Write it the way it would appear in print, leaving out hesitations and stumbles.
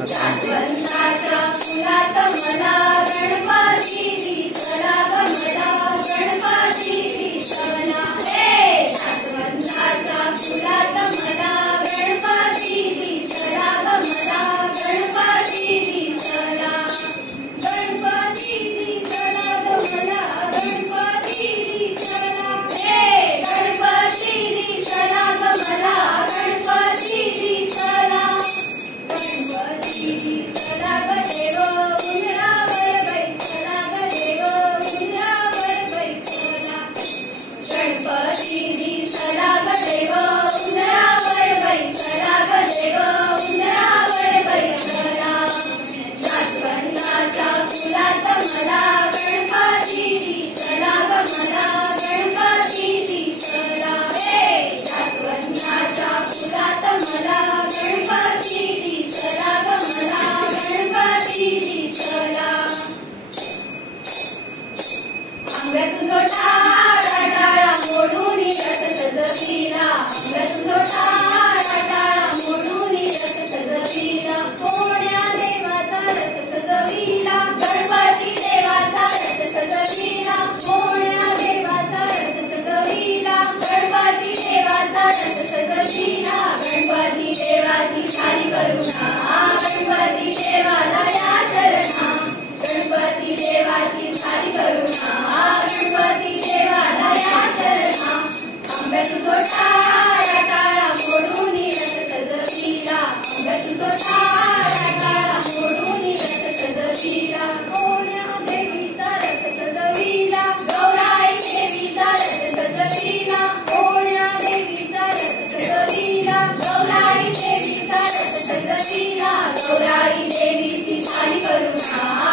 जास्वंदाच्या फुलात मला गणपती दिसला ग मला गणपती दिसला हे जास्वंदाच्या फुलात मला गणपती दिसला ग मला गणपती दिसला गणपती दिसला ग मला गणपती दिसला हे गणपती दिसला ग मला गणपती दिसला गणपती दिसला ग देव उंबरावर बैसला ग देव उंबरावर बैसला गणपती दिसला ग देव उंबरावर बैसला ग देव उंबरावर बैसला जास्वंदाच्या फुलात मला गणपती दिसला ग मला गणपती दिसला हे जास्वंदाच्या फुलात मला गणपती दिसला ग मला गणपती दिसला आंब्यातून जो टाळा टाळा मोडून रथ सजविला आंब्यातून जो टाळा टाळा मोडून रथ सजविला कोण्या देवाचा रथ सजविला गणपती देवाचा रथ सजविला कोण्या देवाचा रथ सजविला गणपती देवाचा रथ सजविला गणपती देवाची झाली करुणा गणपती देवाला या शरणा गणपती देवाची झाली करुणा गणपती देवाला या शरणा आंब्यातून जो टाळा टाळा मोडून रथ सजविला आंब्यातून जो टाळा टाळा मोडून रथ सजविला कोण्या देवीचा रथ सजविला गौराई देवीचा रथ सजविला कोण्या देवीचा रथ सजविला गौराई देवीचा रथ सजविला गौराई देवीची झाली करुणा